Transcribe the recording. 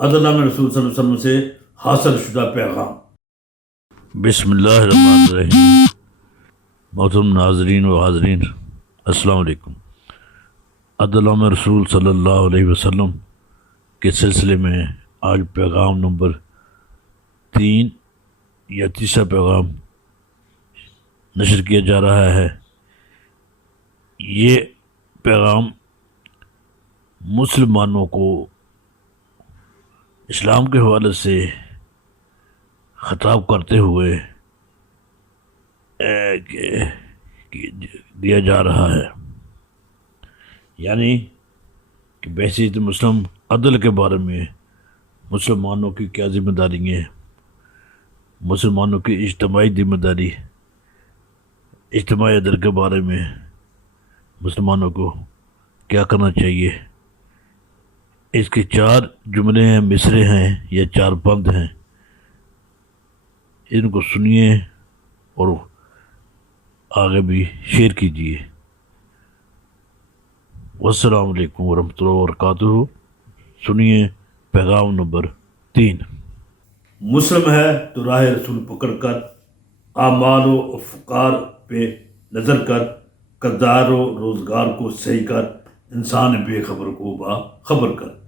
عدل میں رسول صلی اللہ علیہ وسلم سے حاصل شدہ پیغام۔ بسم اللہ الرحمن الرحیم۔ محترم ناظرین و حاضرین، السلام علیکم۔ عدل میں رسول صلی اللہ علیہ وسلم کے سلسلے میں آج پیغام نمبر 3 یا تیسرا پیغام نشر کیا جا رہا ہے۔ یہ پیغام مسلمانوں کو اسلام کے حوالے سے خطاب کرتے ہوئے دیا جا رہا ہے، یعنی کہ بحیثیت مسلم عدل کے بارے میں مسلمانوں کی کیا ذمہ داری ہے، مسلمانوں کی اجتماعی ذمہ داری، اجتماعی عدل کے بارے میں مسلمانوں کو کیا کرنا چاہیے۔ اس کے 4 جملے ہیں، مصرے ہیں یا 4 بند ہیں، ان کو سنیے اور آگے بھی شیئر کیجیے۔ والسلام علیکم ورحمۃ اللہ وبرکاتہ۔ سنیے پیغام نمبر 3۔ مسلم ہے تو راہ رسول پکڑ کر، اعمال و افکار پہ نظر کر، کردار و روزگار کو صحیح کر، انسان بے خبر کو باخبر کر۔